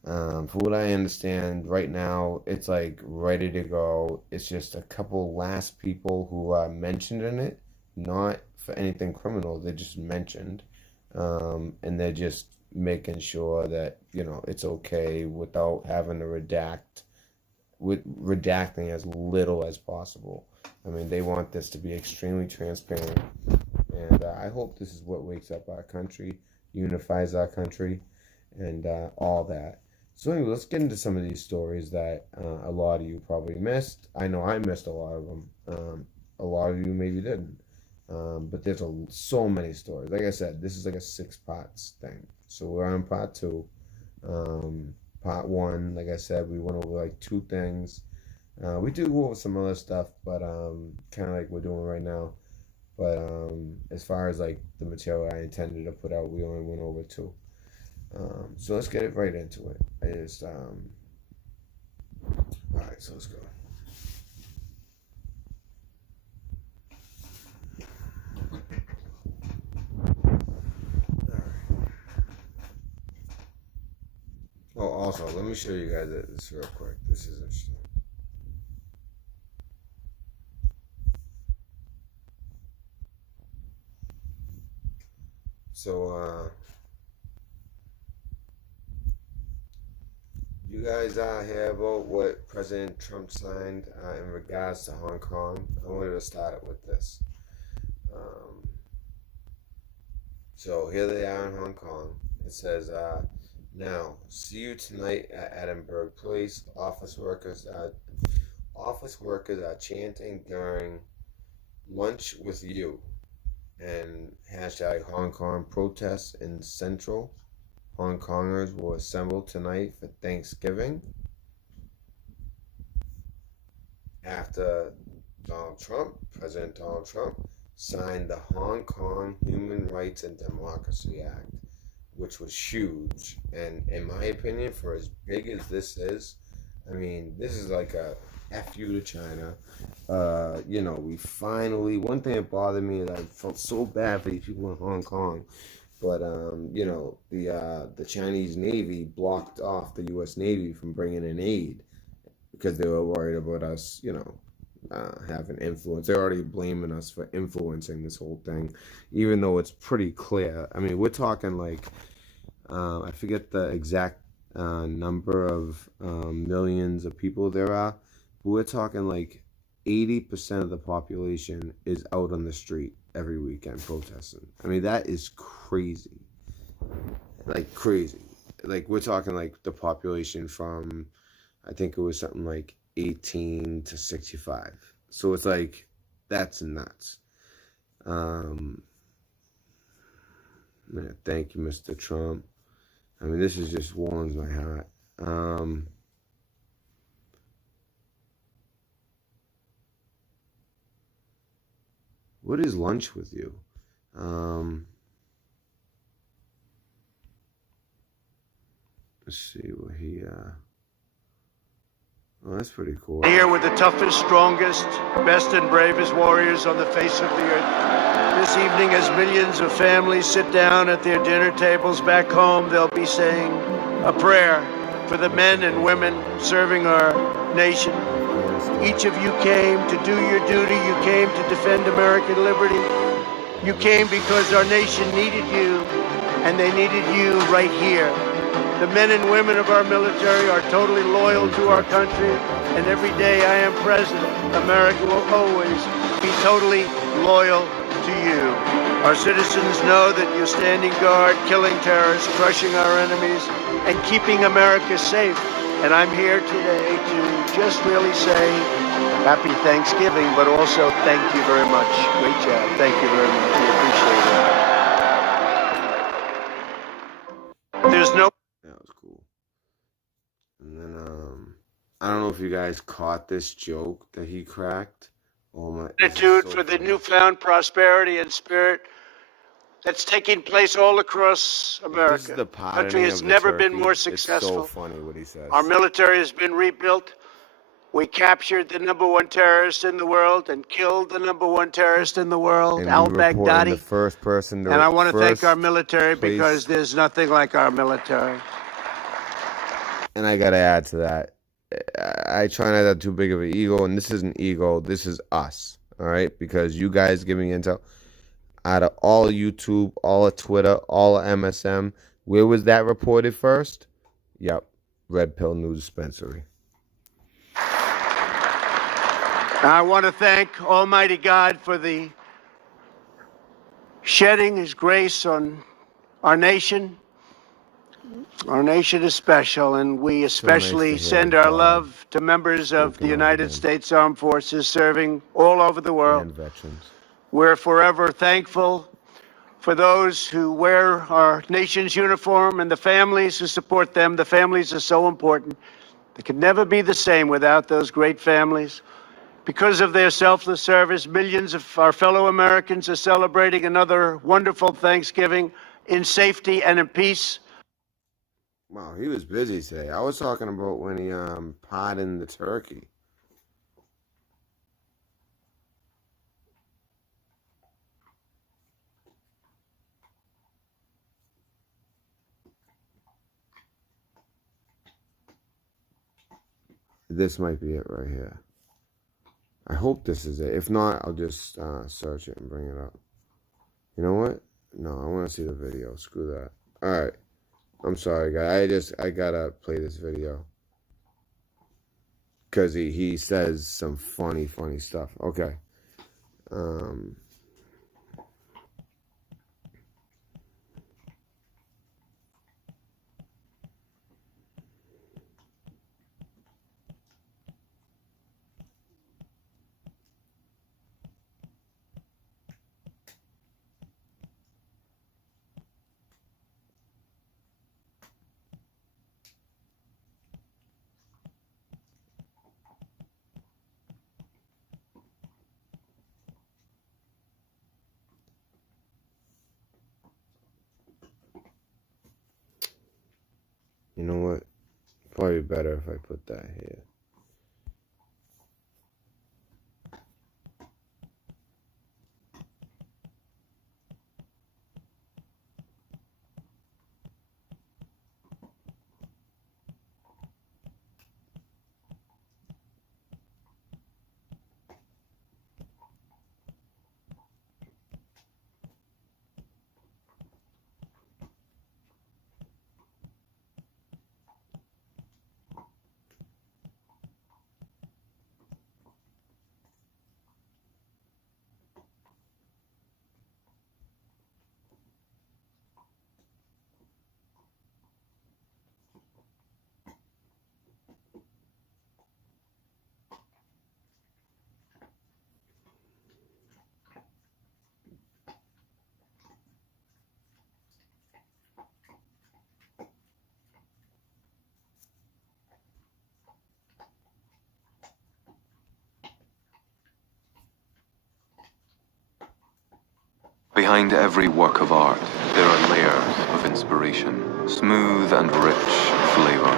For what I understand, right now it's like ready to go. It's just a couple last people who are mentioned in it, not for anything criminal. They're just mentioned, and they're just making sure that, you know, it's okay without having to redacting as little as possible. I mean, they want this to be extremely transparent, and I hope this is what wakes up our country, unifies our country, and all that. So anyway, let's get into some of these stories that a lot of you probably missed. I know I missed a lot of them. A lot of you maybe didn't. But there's so many stories. Like I said, this is like a 6 parts thing. So we're on part 2. Part 1, like I said, we went over like 2 things. We do go over some other stuff, but kind of like we're doing right now. But as far as like the material I intended to put out, we only went over 2. So let's get it right into it. Alright, so let's go. Oh, also, let me show you guys this real quick. This is interesting. So, you guys hear about what President Trump signed in regards to Hong Kong? I wanted to start it with this. So here they are in Hong Kong. It says, now, see you tonight at Edinburgh Place. Office workers are chanting during lunch with you, and Hashtag Hong Kong protests in Central. Hong Kongers will assemble tonight for Thanksgiving after President Donald Trump, signed the Hong Kong Human Rights and Democracy Act, which was huge. And in my opinion, for as big as this is, I mean, this is like a F you to China. We finally, one thing that bothered me is I felt so bad for these people in Hong Kong. But the Chinese Navy blocked off the U.S. Navy from bringing in aid because they were worried about us, having influence. They're already blaming us for influencing this whole thing, even though it's pretty clear. I mean, we're talking like, I forget the exact number of millions of people there are, but we're talking like 80% of the population is out on the street every weekend protesting. I mean, that is crazy. Like, crazy. Like, we're talking like the population from, I think it was something like 18 to 65. So it's like, that's nuts. Man, thank you, Mr. Trump. I mean, this is just warms my heart. What is lunch with you? Let's see what he, oh, that's pretty cool. Here with the toughest, strongest, best and bravest warriors on the face of the earth. This evening, as millions of families sit down at their dinner tables back home, they'll be saying a prayer for the men and women serving our nation. Each of you came to do your duty. You came to defend American liberty. You came because our nation needed you, and they needed you right here. The men and women of our military are totally loyal to our country, and every day I am president, America will always be totally loyal to you. Our citizens know that you're standing guard, killing terrorists, crushing our enemies, and keeping America safe. And I'm here today to just really say happy Thanksgiving, but also thank you very much. Great job. Thank you very much. We appreciate it. There's no... That was cool. And then, I don't know if you guys caught this joke that he cracked. Oh my! Gratitude for the newfound prosperity and spirit that's taking place all across America. This is the country has never been more successful. It's so funny what he says. Our military has been rebuilt. We captured the #1 terrorist in the world and killed the #1 terrorist in the world, al-Baghdadi. The first person. And I want to thank our military because there's nothing like our military. And I gotta add to that, I try not to have too big of an ego, and this isn't ego. This is us, all right? Because you guys give me intel. Out of all of YouTube, all of Twitter, all of MSM, where was that reported first? Yep, Red Pill News Dispensary. I want to thank Almighty God for the shedding His grace on our nation. Our nation is special, and we especially send our love to members of the United States Armed Forces serving all over the world. And veterans. We're forever thankful for those who wear our nation's uniform and the families who support them. The families are so important. They could never be the same without those great families. Because of their selfless service, millions of our fellow Americans are celebrating another wonderful Thanksgiving in safety and in peace. Wow, he was busy today. I was talking about when he pardoned the turkey. This might be it right here. I hope this is it. If not, I'll just search it and bring it up. You know what? No, I want to see the video. Screw that. All right. I'm sorry, guys. I gotta play this video. Because he says some funny stuff. Okay. You know what? Probably better if I put that here. Behind every work of art, there are layers of inspiration, smooth and rich flavor.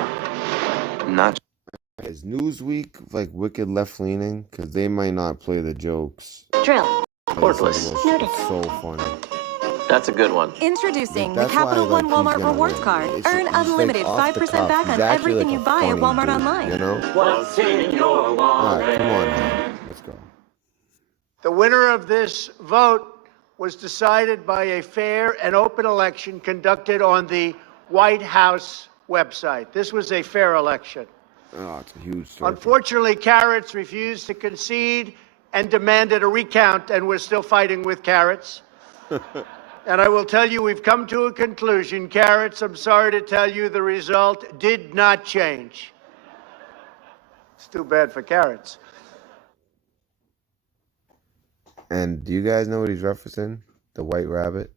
Is Newsweek like wicked left-leaning? Because they might not play the jokes. Drill. Worthless. Noted. So funny. That's a good one. Introducing the That's why I Capital like One Walmart he's gonna Rewards win. card. It's Earn like unlimited off the 5% cuff. back He's on actually everything like you a buy at funny Walmart dude, Online. You know? What's in your All right, come on, man. Let's go. The winner of this vote was decided by a fair and open election conducted on the White House website. This was a fair election. Oh, it's a huge story. Unfortunately, Carrots refused to concede and demanded a recount, and we're still fighting with Carrots. And I will tell you, we've come to a conclusion. Carrots, I'm sorry to tell you, the result did not change. It's too bad for Carrots. And do you guys know what he's referencing? The White Rabbit?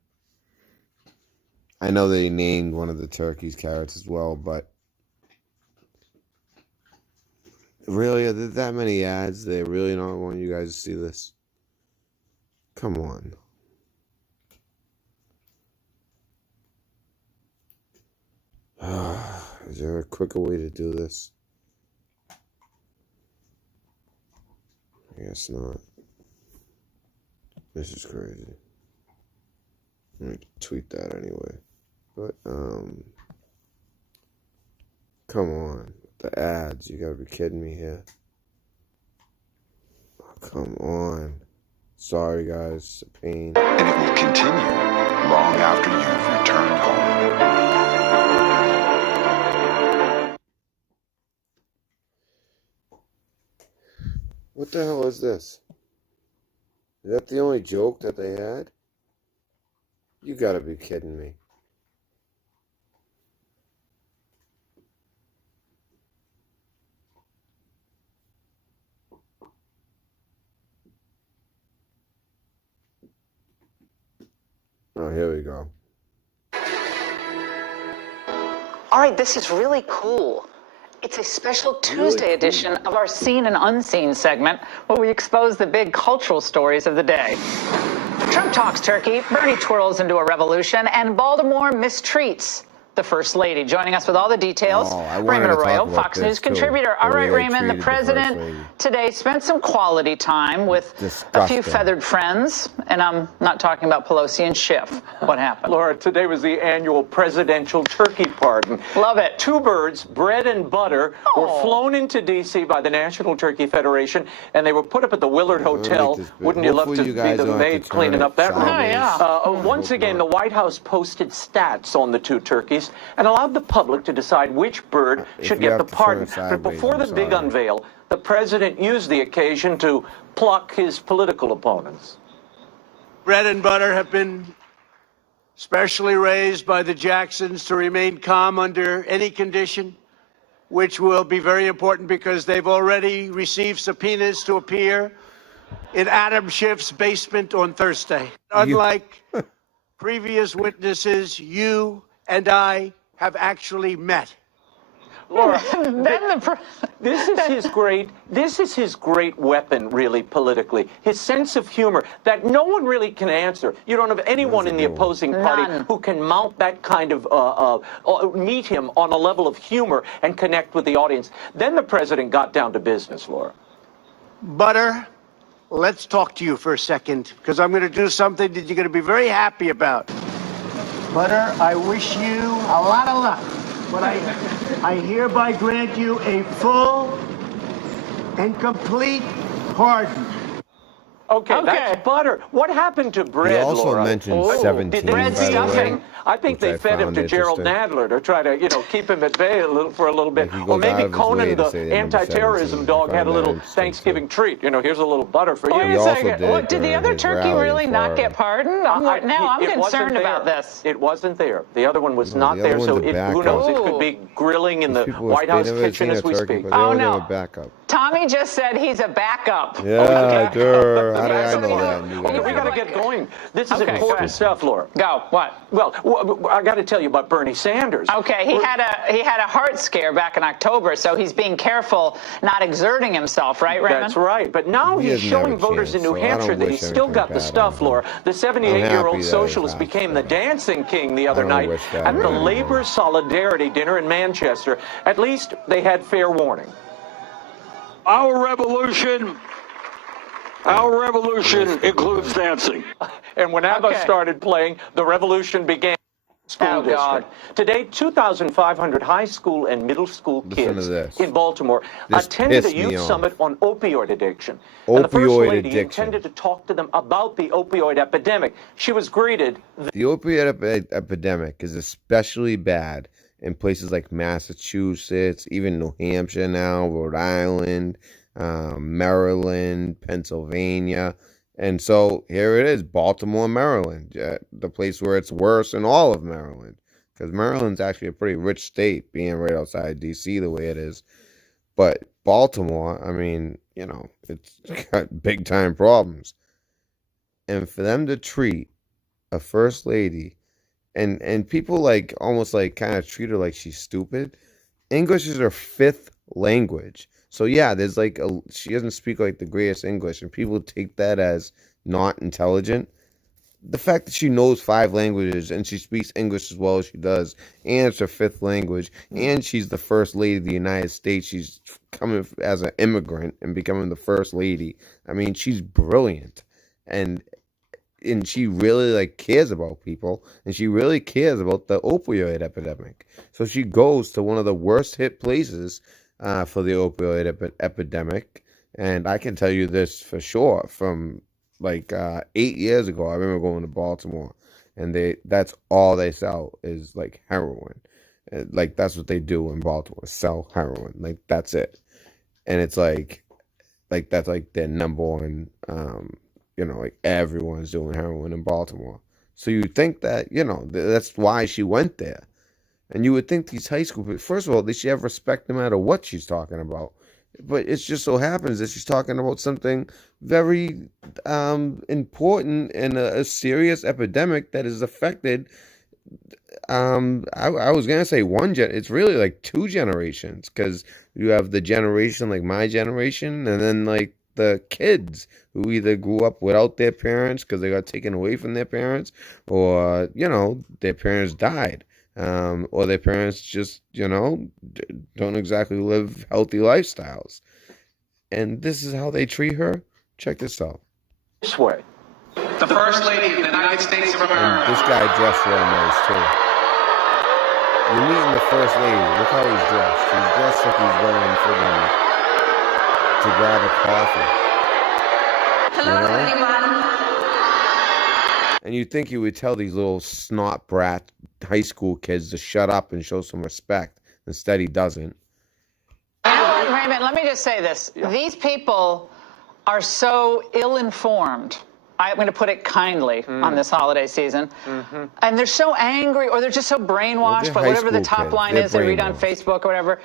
I know they named one of the turkeys Carrots as well, but really, are there that many ads? They really don't want you guys to see this? Come on. Is there a quicker way to do this? I guess not. This is crazy. I'm gonna tweet that anyway. But, come on. The ads. You gotta be kidding me here. Oh, come on. Sorry, guys. It's a pain. And it will continue long after you've returned home. What the hell is this? Is that the only joke that they had? You gotta be kidding me. Oh, here we go. All right, this is really cool. It's a special Tuesday edition of our Seen and Unseen segment where we expose the big cultural stories of the day. Trump talks turkey, Bernie twirls into a revolution, and Baltimore mistreats the First Lady. Joining us with all the details, Raymond Arroyo, Fox News contributor. All right, Raymond, the president today spent some quality time with a few feathered friends, and I'm not talking about Pelosi and Schiff. What happened? Laura, today was the annual presidential turkey pardon. Love it. 2 birds, bread and butter, were flown into D.C. by the National Turkey Federation, and they were put up at the Willard Hotel. Wouldn't you love to be the maid cleaning up that room? Oh, yeah. Once again, the White House posted stats on the 2 turkeys and allowed the public to decide which bird should get the pardon. But before the big unveil, the president used the occasion to pluck his political opponents. Bread and butter have been specially raised by the Jacksons to remain calm under any condition, which will be very important because they've already received subpoenas to appear in Adam Schiff's basement on Thursday. Unlike previous witnesses, you and I have actually met. Laura, Then this is his great weapon, really, politically. His sense of humor that no one really can answer. You don't have anyone in the opposing party who can mount that kind of, meet him on a level of humor and connect with the audience. Then the president got down to business, Laura. Butter, let's talk to you for a second, because I'm going to do something that you're going to be very happy about. Butter, I wish you a lot of luck, but I hereby grant you a full and complete pardon. Okay, that's Butter. What happened to bread, He also Laura? mentioned 17, Did they by feed the way, him? I think they fed him to Gerald Nadler to try to, keep him at bay for a little bit. Or maybe Conan, the anti-terrorism dog, had a little Thanksgiving treat. Here's a little butter for you. Wait a second. Did the other turkey really not get pardoned? Now I'm concerned about this. It wasn't there. The other one was not there, so who knows? It could be grilling in the White House kitchen as we speak. Oh, no. Tommy just said he's a backup. Yeah, how did I know that? Okay, we got to get going. This is important stuff, Laura. Go. What? Well, I got to tell you about Bernie Sanders. Okay, he had a heart scare back in October, so he's being careful not exerting himself, right, Raymond? That's right. But now he's showing voters in New Hampshire that he's still got the stuff, Laura. The 78-year-old socialist became the dancing king the other night at the Labor Solidarity dinner in Manchester. At least they had fair warning. Our revolution includes dancing. And when ABBA started playing, the revolution began. School district. Today, 2,500 high school and middle school kids in Baltimore attended a youth summit on opioid addiction. And the First Lady intended to talk to them about the opioid epidemic. She was greeted. The opioid epidemic is especially bad in places like Massachusetts, even New Hampshire now, Rhode Island, Maryland, Pennsylvania. And so here it is, Baltimore, Maryland, the place where it's worse in all of Maryland. Because Maryland's actually a pretty rich state, being right outside D.C. the way it is. But Baltimore, I mean, it's got big-time problems. And for them to treat a first lady, and people almost kind of treat her like she's stupid. English is her fifth language. So yeah, there's she doesn't speak the greatest English, and people take that as not intelligent. The fact that she knows 5 languages and she speaks English as well as she does, and it's her 5th language, and she's the first lady of the United States. She's coming as an immigrant and becoming the first lady. I mean, she's brilliant, and she really cares about people, and she really cares about the opioid epidemic. So she goes to one of the worst hit places for the opioid epidemic. And I can tell you this for sure, from 8 years ago, I remember going to Baltimore, and that's all they sell is heroin. That's what they do in Baltimore, sell heroin. That's it. And it's that's their number one, everyone's doing heroin in Baltimore. So you think that, that's why she went there. And you would think these high school people, first of all, they should have respect no matter what she's talking about. But it just so happens that she's talking about something very important and a serious epidemic that has affected, I was going to say it's really 2 generations, because you have the generation like my generation, and then the kids who either grew up without their parents because they got taken away from their parents, or, their parents died. Or their parents just, don't exactly live healthy lifestyles. And this is how they treat her? Check this out. This way. The First Lady of the United States of America. And this guy dressed real nice, too. You're meeting the First Lady. Look how he's dressed. He's dressed like he's going to grab a coffee. Hello, everyone. And you'd think you would tell these little snot brat high school kids to shut up and show some respect. Instead, he doesn't. Raymond, let me just say this. Yeah. These people are so ill-informed, I'm going to put it kindly, on this holiday season. Mm-hmm. And they're so angry, or they're just so brainwashed by whatever the top line is they read on Facebook or whatever,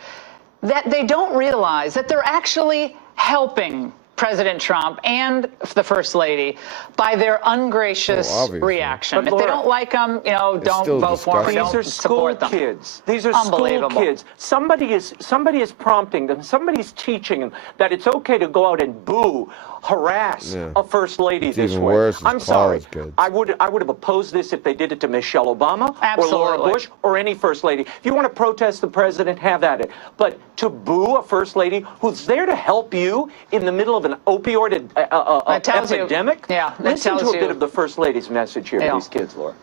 that they don't realize that they're actually helping President Trump and the First Lady by their ungracious reaction. If they don't like them, don't vote for them. These are school kids. These are school kids. Somebody is prompting them. Somebody's teaching them that it's okay to go out and boo, harass a First Lady this way. I'm sorry. I would have opposed this if they did it to Michelle Obama or Laura Bush or any First Lady. If you want to protest the president, have at it. But to boo a First Lady who's there to help you in the middle of an opioid epidemic? Listen to a bit of the First Lady's message here to these kids, Laura.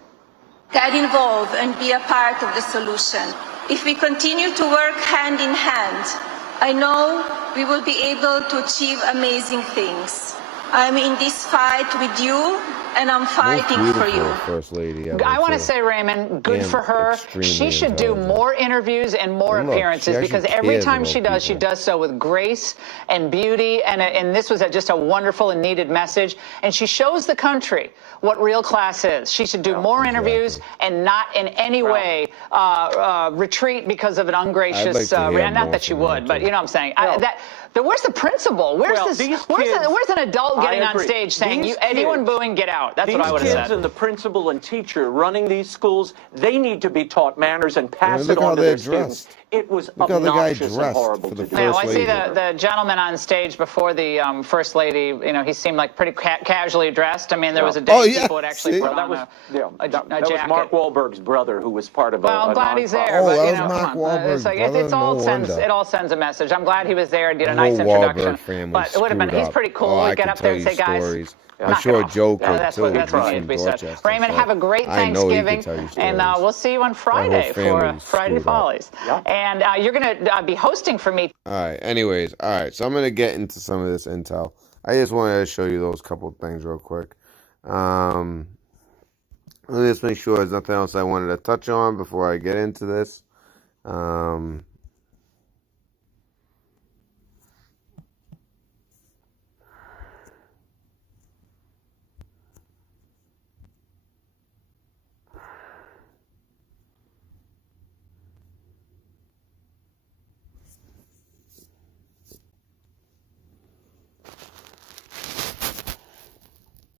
Get involved and be a part of the solution. If we continue to work hand in hand, I know we will be able to achieve amazing things. I'm in this fight with you, and I'm fighting for you. First Lady. I want to say, Raymond, good for her. She should do more interviews and more appearances, because every time she does so with grace and beauty. And this was just a wonderful and needed message. And she shows the country what real class is. She should do more interviews and not in any way retreat because of an ungracious. Not that she would, but you know what I'm saying. Where's the principal? Where's an adult getting on stage saying, anyone booing, get out? That's what I would have said. These kids and the principal and teacher running these schools, they need to be taught manners and pass it on to their students. It was obnoxious and horrible to do. I see the gentleman on stage before the First Lady, he seemed like pretty casually dressed. I mean, there was a day people would actually put on a jacket. That was Mark Wahlberg's brother who was part of I'm glad he's there. But, Mark Wahlberg's brother. It all sends a message. I'm glad he was there and did a nice introduction. But it would have been, he's pretty cool. He'd get up there and say, guys, I'm sure Joe could, that's what needs to be said. Raymond, have a great Thanksgiving, and we'll see you on Friday for Friday Follies. And you're going to be hosting for me. All right, anyways, so I'm going to get into some of this intel. I just wanted to show you those couple things real quick. Let me just make sure there's nothing else I wanted to touch on before I get into this.